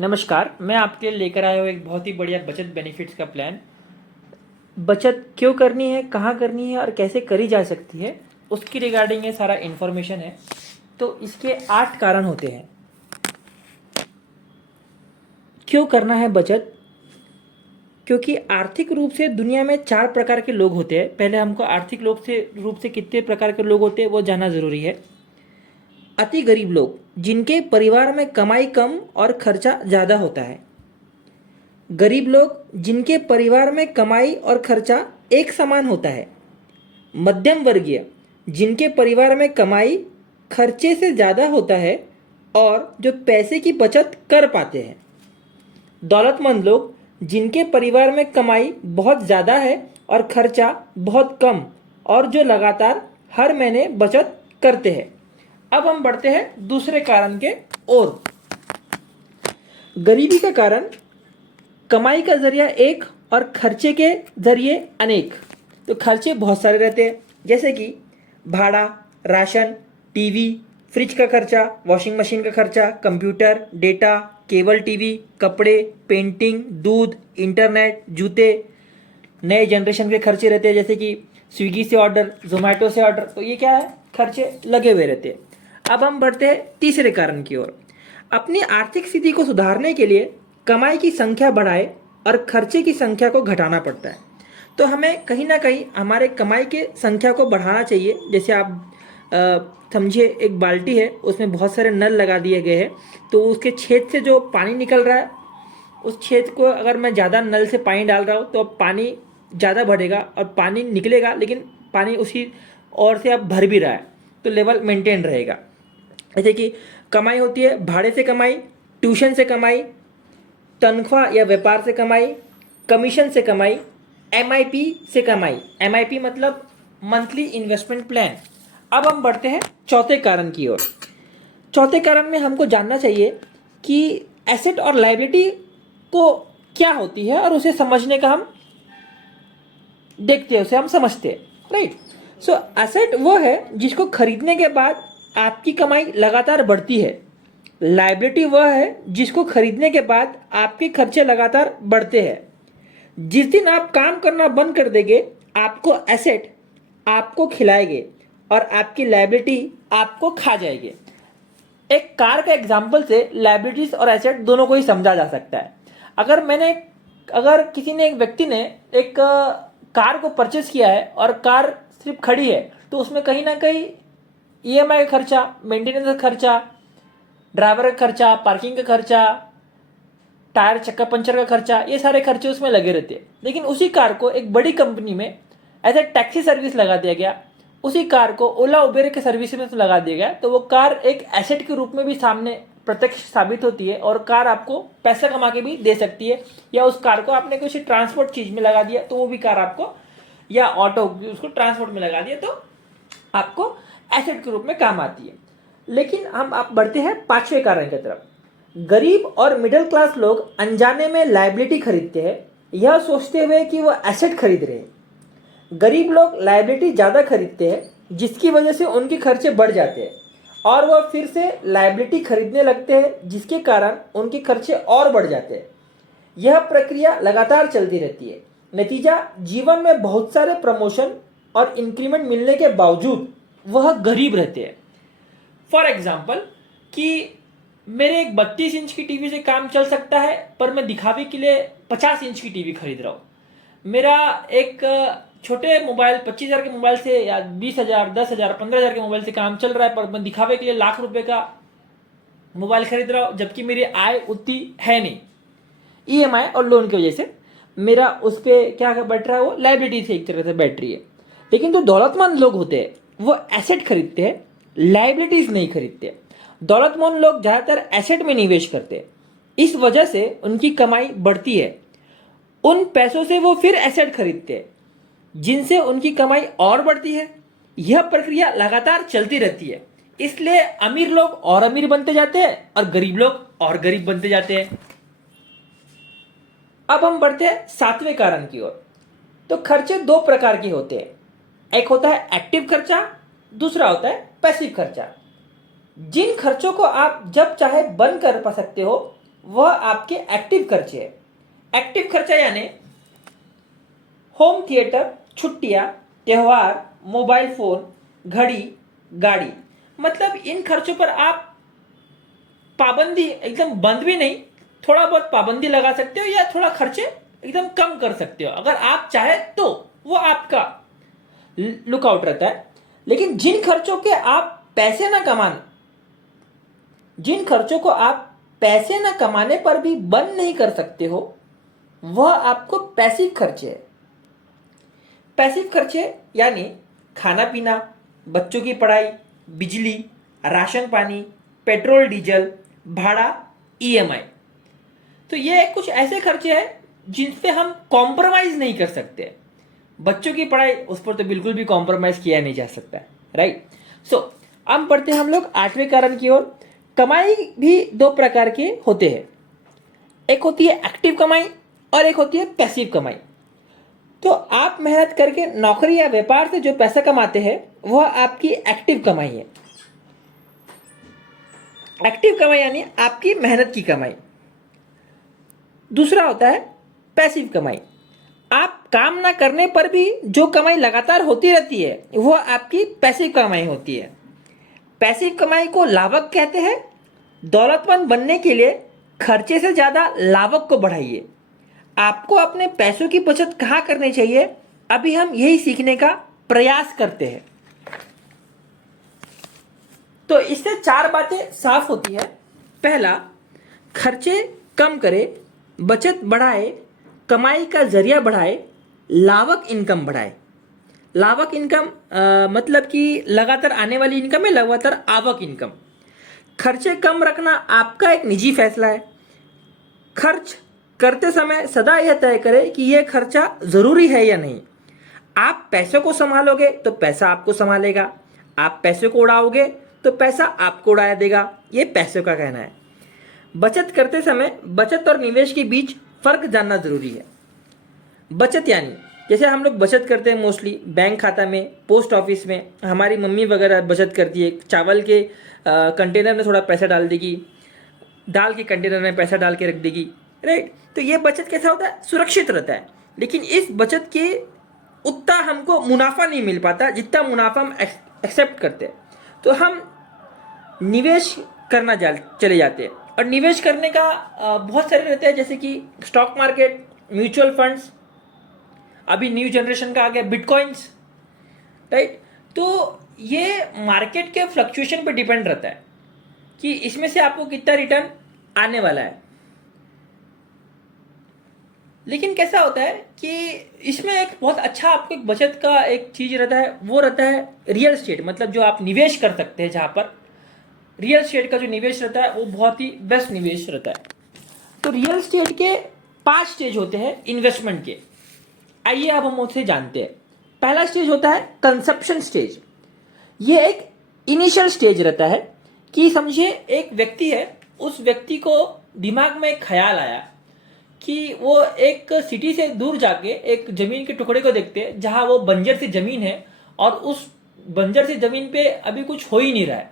नमस्कार, मैं आपके लिए लेकर आया हूँ एक बहुत ही बढ़िया बचत बेनिफिट्स का प्लान। बचत क्यों करनी है, कहाँ करनी है और कैसे करी जा सकती है, उसकी रिगार्डिंग ये सारा इन्फॉर्मेशन है। तो इसके 8 कारण होते हैं। क्यों करना है बचत? क्योंकि आर्थिक रूप से दुनिया में 4 प्रकार के लोग होते हैं। पहले हमको आर्थिक रूप से कितने प्रकार के लोग होते हैं वो जानना ज़रूरी है। अति गरीब लोग, जिनके परिवार में कमाई कम और खर्चा ज़्यादा होता है। गरीब लोग, जिनके परिवार में कमाई और खर्चा एक समान होता है। मध्यम वर्गीय, जिनके परिवार में कमाई खर्चे से ज़्यादा होता है और जो पैसे की बचत कर पाते हैं। दौलतमंद लोग, जिनके परिवार में कमाई बहुत ज़्यादा है और खर्चा बहुत कम और जो लगातार हर महीने बचत करते हैं। अब हम बढ़ते हैं दूसरे कारण के ओर। गरीबी का कारण, कमाई का जरिया एक और खर्चे के जरिए अनेक। तो खर्चे बहुत सारे रहते हैं, जैसे कि भाड़ा, राशन, टीवी, फ्रिज का खर्चा, वॉशिंग मशीन का खर्चा, कंप्यूटर, डेटा, केबल टीवी, कपड़े, पेंटिंग, दूध, इंटरनेट, जूते। नए जनरेशन के खर्चे रहते हैं, जैसे कि स्विगी से ऑर्डर, जोमेटो से ऑर्डर। तो ये क्या है, खर्चे लगे हुए रहते हैं। अब हम बढ़ते हैं तीसरे कारण की ओर। अपनी आर्थिक स्थिति को सुधारने के लिए कमाई की संख्या बढ़ाए और खर्चे की संख्या को घटाना पड़ता है। तो हमें कहीं ना कहीं हमारे कमाई के संख्या को बढ़ाना चाहिए। जैसे आप समझिए, एक बाल्टी है, उसमें बहुत सारे नल लगा दिए गए हैं। तो उसके छेद से जो पानी निकल रहा है, उस छेद को अगर मैं ज़्यादा नल से पानी डाल रहा हूँ तो अब पानी ज़्यादा बढ़ेगा और पानी निकलेगा, लेकिन पानी उसी ओर से अब भर भी रहा है, तो लेवल मेंटेन रहेगा। जैसे कि कमाई होती है भाड़े से कमाई, ट्यूशन से कमाई, तनख्वाह या व्यापार से कमाई, कमीशन से कमाई, एमआईपी से कमाई। एमआईपी मतलब मंथली इन्वेस्टमेंट प्लान। अब हम बढ़ते हैं चौथे कारण की ओर। चौथे कारण में हमको जानना चाहिए कि एसेट और लायबिलिटी को क्या होती है, और उसे समझने का हम देखते हैं, उसे हम समझते हैं, राइट। सो एसेट वो है जिसको खरीदने के बाद आपकी कमाई लगातार बढ़ती है। लायबिलिटी वह है जिसको खरीदने के बाद आपके खर्चे लगातार बढ़ते हैं। जिस दिन आप काम करना बंद कर देंगे, आपको एसेट आपको खिलाएंगे और आपकी लायबिलिटी आपको खा जाएगी। एक कार का एग्जाम्पल से लायबिलिटीज और एसेट दोनों को ही समझा जा सकता है। अगर किसी ने, एक व्यक्ति ने एक कार को परचेस किया है और कार सिर्फ खड़ी है, तो उसमें कहीं ना कहीं ईएमआई का खर्चा, मेंटेनेंस का खर्चा, ड्राइवर का खर्चा, पार्किंग का खर्चा, टायर चक्का पंचर का खर्चा, ये सारे खर्चे उसमें लगे रहते हैं। लेकिन उसी कार को एक बड़ी कंपनी में एज ए टैक्सी सर्विस लगा दिया गया, उसी कार को ओला उबेर के सर्विस में लगा दिया गया, तो वो कार एक एसेट के रूप में भी सामने प्रत्यक्ष साबित होती है और कार आपको पैसा कमा के भी दे सकती है। या उस कार को आपने किसी ट्रांसपोर्ट चीज में लगा दिया तो वो भी कार आपको, या ऑटो उसको ट्रांसपोर्ट में लगा दिया तो आपको एसेट के रूप में काम आती है। लेकिन हम आप बढ़ते हैं पांचवें कारण की तरफ। गरीब और मिडिल क्लास लोग अनजाने में लायबिलिटी खरीदते हैं, यह सोचते हुए कि वो एसेट खरीद रहे हैं। गरीब लोग लायबिलिटी ज़्यादा खरीदते हैं, जिसकी वजह से उनके खर्चे बढ़ जाते हैं और वह फिर से लायबिलिटी खरीदने लगते हैं, जिसके कारण उनके खर्चे और बढ़ जाते हैं। यह प्रक्रिया लगातार चलती रहती है। नतीजा, जीवन में बहुत सारे प्रमोशन और इंक्रीमेंट मिलने के बावजूद वह गरीब रहते हैं। फॉर एग्जाम्पल कि मेरे एक 32 इंच की टीवी से काम चल सकता है, पर मैं दिखावे के लिए 50 इंच की टीवी खरीद रहा हूँ। मेरा एक छोटे मोबाइल 25,000 के मोबाइल से या 20,000, 10,000, 15,000 के मोबाइल से काम चल रहा है, पर मैं दिखावे के लिए लाख रुपए का मोबाइल खरीद रहा हूँ, जबकि मेरी आय उतनी है नहीं। ईएमआई और लोन की वजह से मेरा उस पर क्या बैठ रहा है, वो लाइबिलिटी से एक तरह से बैठ रही है। लेकिन जो दौलतमंद लोग होते हैं वो एसेट खरीदते हैं, लाइबिलिटीज नहीं खरीदते। दौलतमंद लोग ज़्यादातर एसेट में निवेश करते हैं, इस वजह से उनकी कमाई बढ़ती है। उन पैसों से वो फिर एसेट खरीदते हैं, जिनसे उनकी कमाई और बढ़ती है। यह प्रक्रिया लगातार चलती रहती है, इसलिए अमीर लोग और अमीर बनते जाते हैं और गरीब लोग और गरीब बनते जाते हैं। अब हम बढ़ते हैं सातवें कारण की ओर। तो खर्चे दो प्रकार के होते हैं, एक होता है एक्टिव खर्चा, दूसरा होता है पैसिव खर्चा। जिन खर्चों को आप जब चाहे बंद कर पा सकते हो, वह आपके एक्टिव खर्चे है। एक्टिव खर्चा यानी होम थिएटर, छुट्टियां, त्योहार, मोबाइल फोन, घड़ी, गाड़ी। मतलब इन खर्चों पर आप पाबंदी एकदम बंद भी नहीं, थोड़ा बहुत पाबंदी लगा सकते हो या थोड़ा खर्चे एकदम कम कर सकते हो अगर आप चाहे तो, वो आपका लुकआउट रहता है। लेकिन जिन खर्चों को आप पैसे ना कमाने पर भी बंद नहीं कर सकते हो, वह आपको पैसिव खर्चे है। पैसिव खर्चे यानी खाना पीना, बच्चों की पढ़ाई, बिजली, राशन पानी, पेट्रोल डीजल, भाड़ा, ईएमआई। तो ये कुछ ऐसे खर्चे हैं जिन पे हम कॉम्प्रोमाइज नहीं कर सकते। बच्चों की पढ़ाई, उस पर तो बिल्कुल भी कॉम्प्रोमाइज किया नहीं जा सकता, राइट। सो अब बढ़ते हैं हम लोग 8वें कारण की ओर। कमाई भी दो प्रकार के होते हैं, एक होती है एक्टिव कमाई और एक होती है पैसिव कमाई। तो आप मेहनत करके नौकरी या व्यापार से जो पैसा कमाते हैं वह आपकी एक्टिव कमाई है। एक्टिव कमाई यानी आपकी मेहनत की कमाई। दूसरा होता है पैसिव कमाई। आप काम ना करने पर भी जो कमाई लगातार होती रहती है वह आपकी पैसिव कमाई होती है। पैसिव कमाई को लाभक कहते हैं। दौलतमंद बनने के लिए खर्चे से ज्यादा लाभक को बढ़ाइए। आपको अपने पैसों की बचत कहाँ करनी चाहिए, अभी हम यही सीखने का प्रयास करते हैं। तो इससे 4 बातें साफ होती है। पहला, खर्चे कम करे, बचत बढ़ाए, कमाई का जरिया बढ़ाए, लाभक इनकम बढ़ाए। लाभक इनकम मतलब कि लगातार आने वाली इनकम है, लगातार आवक इनकम। खर्चे कम रखना आपका एक निजी फैसला है। खर्च करते समय सदा यह तय करें कि यह खर्चा जरूरी है या नहीं। आप पैसों को संभालोगे तो पैसा आपको संभालेगा, आप पैसों को उड़ाओगे तो पैसा आपको उड़ाया देगा। ये पैसों का कहना है। बचत करते समय बचत और निवेश के बीच फर्क जानना जरूरी है। बचत यानी जैसे हम लोग बचत करते हैं मोस्टली बैंक खाता में, पोस्ट ऑफिस में, हमारी मम्मी वगैरह बचत करती है, चावल के कंटेनर में थोड़ा पैसा डाल देगी, दाल के कंटेनर में पैसा डाल के रख देगी, राइट। तो ये बचत कैसा होता है, सुरक्षित रहता है। लेकिन इस बचत के उतना हमको मुनाफा नहीं मिल पाता जितना मुनाफा हम एक्सेप्ट करते हैं। तो हम निवेश करना चले जाते हैं। और निवेश करने का बहुत सारे रहते हैं, जैसे कि स्टॉक मार्केट, म्यूचुअल फंड्स, अभी न्यू जनरेशन का आ गया बिटकॉइंस, राइट। तो ये मार्केट के फ्लक्चुएशन पे डिपेंड रहता है कि इसमें से आपको कितना रिटर्न आने वाला है। लेकिन कैसा होता है कि इसमें एक बहुत अच्छा आपको एक बचत का एक चीज रहता है, वो रहता है रियल एस्टेट। मतलब जो आप निवेश कर सकते हैं, जहां पर रियल एस्टेट का जो निवेश रहता है वो बहुत ही बेस्ट निवेश रहता है। तो रियल एस्टेट के 5 स्टेज होते हैं इन्वेस्टमेंट के। आइए अब हम उसे जानते हैं। पहला स्टेज होता है कंसेप्शन स्टेज। ये एक इनिशियल स्टेज रहता है कि समझिए एक व्यक्ति है, उस व्यक्ति को दिमाग में एक ख्याल आया कि वो एक सिटी से दूर जाके एक जमीन के टुकड़े को देखते हैं जहां वो बंजर सी जमीन है और उस बंजर सी जमीन पे अभी कुछ हो ही नहीं रहा है,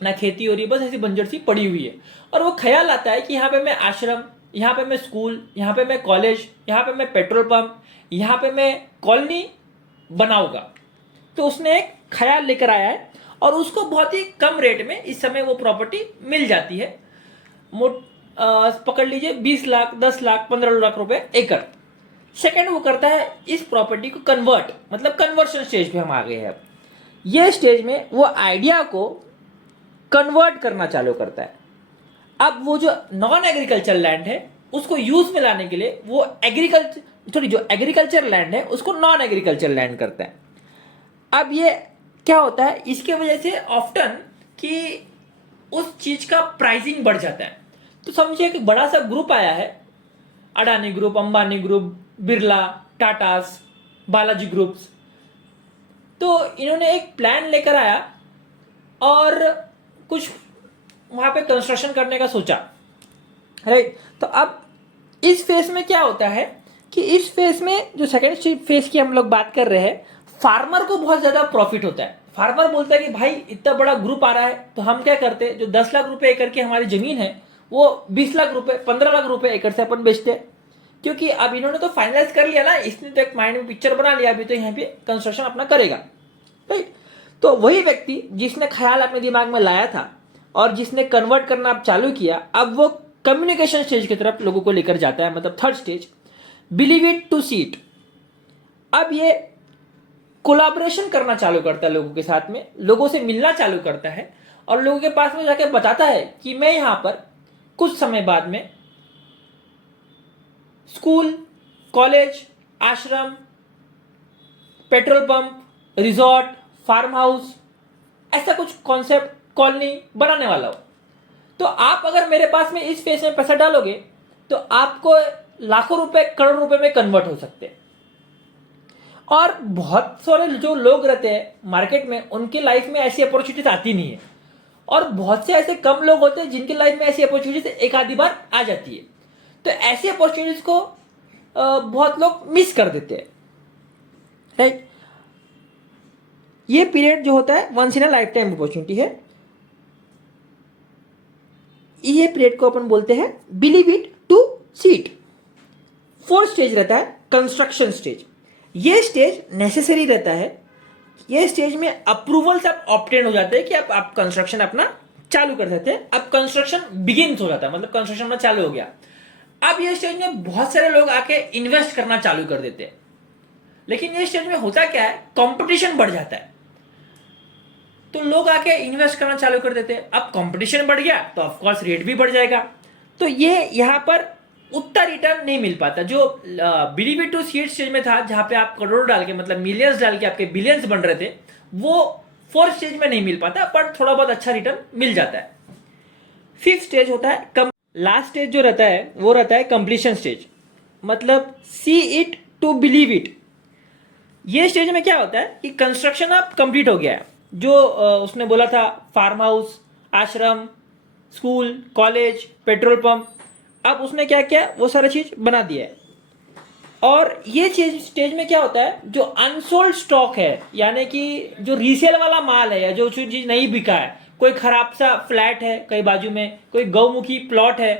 ना खेती हो रही है, बस ऐसी बंजर सी पड़ी हुई है। और वो ख्याल आता है कि यहाँ पे मैं आश्रम, यहाँ पे मैं स्कूल, यहाँ पे मैं कॉलेज, यहाँ पे मैं पेट्रोल पंप, यहाँ पे मैं कॉलोनी बनाऊंगा। तो उसने एक ख्याल लेकर आया है और उसको बहुत ही कम रेट में इस समय वो प्रॉपर्टी मिल जाती है। पकड़ लीजिए 20 लाख, 10 लाख, 15 लाख रुपए एकड़। सेकंड वो करता है इस प्रॉपर्टी को कन्वर्ट, मतलब कन्वर्शन स्टेज पे हम आ गए हैं। अब ये स्टेज में वो आइडिया को कन्वर्ट करना चालू करता है। अब वो जो नॉन एग्रीकल्चर लैंड है उसको यूज में लाने के लिए वो जो एग्रीकल्चर लैंड है उसको नॉन एग्रीकल्चर लैंड करता है। अब ये क्या होता है, इसके वजह से ऑफ्टन कि उस चीज का प्राइसिंग बढ़ जाता है। तो समझिए कि बड़ा सा ग्रुप आया है, Adani group, Ambani group, Birla, Tatas, Balaji groups. तो इन्होंने एक प्लान लेकर आया और कुछ वहां पे कंस्ट्रक्शन करने का सोचा, राइट। तो अब इस फेज में क्या होता है कि इस फेज में जो सेकेंड फेज की हम लोग बात कर रहे हैं, फार्मर को बहुत ज्यादा प्रॉफिट होता है। फार्मर बोलता है कि भाई इतना बड़ा ग्रुप आ रहा है तो हम क्या करते हैं, जो 10 लाख रुपए एकड़ की हमारी जमीन है वो 20 लाख रुपए 15 लाख रुपए एकड़ से अपन बेचते हैं, क्योंकि अब इन्होंने तो फाइनलाइज कर लिया ना, इसने तो एक माइंड में पिक्चर बना लिया, अभी तो यहाँ पे कंस्ट्रक्शन अपना करेगा, राइट। तो वही व्यक्ति जिसने ख्याल अपने दिमाग में लाया था और जिसने कन्वर्ट करना अब चालू किया, अब वो कम्युनिकेशन स्टेज की तरफ लोगों को लेकर जाता है, मतलब third stage, believe it to see it. अब ये कोलैबोरेशन करना चालू करता है लोगों के साथ में, लोगों से मिलना चालू करता है और लोगों के पास में जाके बताता है कि मैं यहां पर कुछ समय बाद में school, college, ashram, petrol pump, resort, farm house, ऐसा कुछ कॉन्सेप्ट, कॉलोनी बनाने वाला हूं। तो आप अगर मेरे पास में इस फेस में पैसा डालोगे तो आपको लाखों रुपए, करोड़ रुपए में कन्वर्ट हो सकते हैं। और बहुत सारे जो लोग रहते हैं मार्केट में, उनकी लाइफ में ऐसी अपॉर्चुनिटीज आती नहीं है, और बहुत से ऐसे कम लोग होते हैं जिनकी लाइफ में ऐसी अपॉर्चुनिटीज एक आधी बार आ जाती है। तो ऐसी अपॉर्चुनिटीज को बहुत लोग मिस कर देते हैं, राइट। ये पीरियड जो होता है once in a lifetime opportunity है। ये पीरियड को अपन बोलते हैं believe it to see it. Fourth stage रहता है कंस्ट्रक्शन स्टेज। ये स्टेज नेसेसरी रहता है। ये स्टेज में अप्रूवल सब ऑब्टेन हो जाते हैं कि आप कंस्ट्रक्शन अपना चालू कर सकते हैं। अब कंस्ट्रक्शन बिगिन्स हो जाता है, मतलब कंस्ट्रक्शन अपना चालू हो गया। अब ये स्टेज में बहुत सारे लोग आके इन्वेस्ट करना चालू कर देते हैं, लेकिन ये स्टेज में होता क्या है, कंपटीशन बढ़ जाता है। तो लोग आके इन्वेस्ट करना चालू कर देते हैं। अब कंपटीशन बढ़ गया तो ऑफ कोर्स रेट भी बढ़ जाएगा। तो ये यहाँ पर उतना रिटर्न नहीं मिल पाता जो believe it to see it stage में था, जहां पे आप करोड़ डाल के, मतलब मिलियंस डाल के आपके बिलियंस बन रहे थे, वो फोर्थ स्टेज में नहीं मिल पाता, पर थोड़ा बहुत अच्छा रिटर्न मिल जाता है। फिफ्थ स्टेज होता है लास्ट स्टेज जो रहता है वो रहता है कंप्लीशन स्टेज, मतलब see it to believe it. ये स्टेज में क्या होता है कि कंस्ट्रक्शन अब कंप्लीट हो गया है। जो उसने बोला था फार्म हाउस, आश्रम, स्कूल, कॉलेज, पेट्रोल पंप, अब उसने क्या किया, वो सारी चीज बना दिया है। और ये चीज स्टेज में क्या होता है, जो अनसोल्ड स्टॉक है, यानी कि जो रीसेल वाला माल है या जो चीज नहीं बिका है, कोई खराब सा फ्लैट है कहीं बाजू में, कोई गौमुखी प्लॉट है,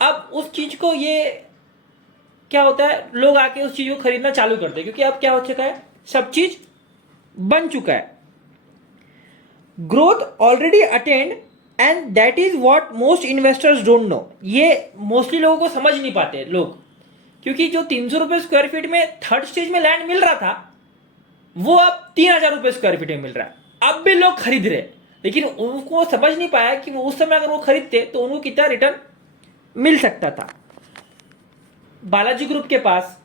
अब उस चीज को ये क्या होता है, लोग आके उस चीज को खरीदना चालू करते हैं, क्योंकि अब क्या हो चुका है, सब चीज बन चुका है। Growth already attend and that is what most investors don't know. ये मोस्टली लोगों को समझ नहीं पाते लोग, क्योंकि जो 300 रुपए स्क्वायर फीट में थर्ड स्टेज में लैंड मिल रहा था, वो अब 3000 रुपए स्क्वायर फीट में मिल रहा है। अब भी लोग खरीद रहे, लेकिन उनको समझ नहीं पाया कि वो उस समय अगर वो खरीदते तो उनको कितना रिटर्न मिल सकता था। बालाजी ग्रुप के पास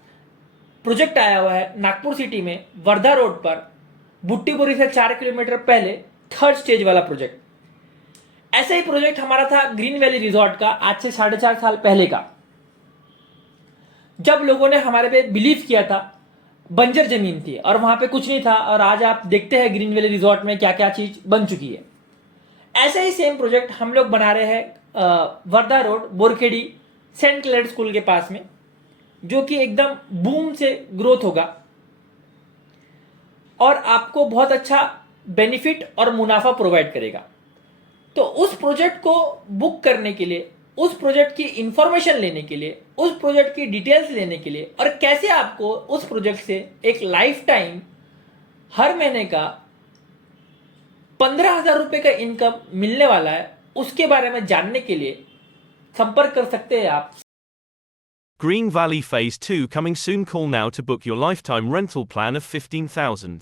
प्रोजेक्ट आया हुआ है नागपुर सिटी में, वर्धा रोड पर, बुट्टीबोरी से 4 किलोमीटर पहले, थर्ड स्टेज वाला प्रोजेक्ट। ऐसा ही प्रोजेक्ट हमारा था ग्रीन वैली रिजॉर्ट का, आज से 4.5 साल पहले का, जब लोगों ने हमारे पे बिलीव किया था। बंजर जमीन थी और वहां पे कुछ नहीं था, और आज आप देखते हैं ग्रीन वैली रिजॉर्ट में क्या क्या चीज बन चुकी है। ऐसे ही सेम प्रोजेक्ट हम लोग बना रहे हैं Wardha road, Borkhedi, Saint Clair school के पास में, जो कि एकदम बूम से ग्रोथ होगा और आपको बहुत अच्छा बेनिफिट और मुनाफा प्रोवाइड करेगा। तो उस प्रोजेक्ट को बुक करने के लिए, उस प्रोजेक्ट की इंफॉर्मेशन लेने के लिए, उस प्रोजेक्ट की डिटेल्स लेने के लिए, और कैसे आपको उस प्रोजेक्ट से एक लाइफ टाइम हर महीने का 15,000 रुपए का इनकम मिलने वाला है, उसके बारे में जानने के लिए संपर्क कर सकते हैं आप। Green Valley Phase 2 coming soon. Call now to book your lifetime rental plan of 15,000.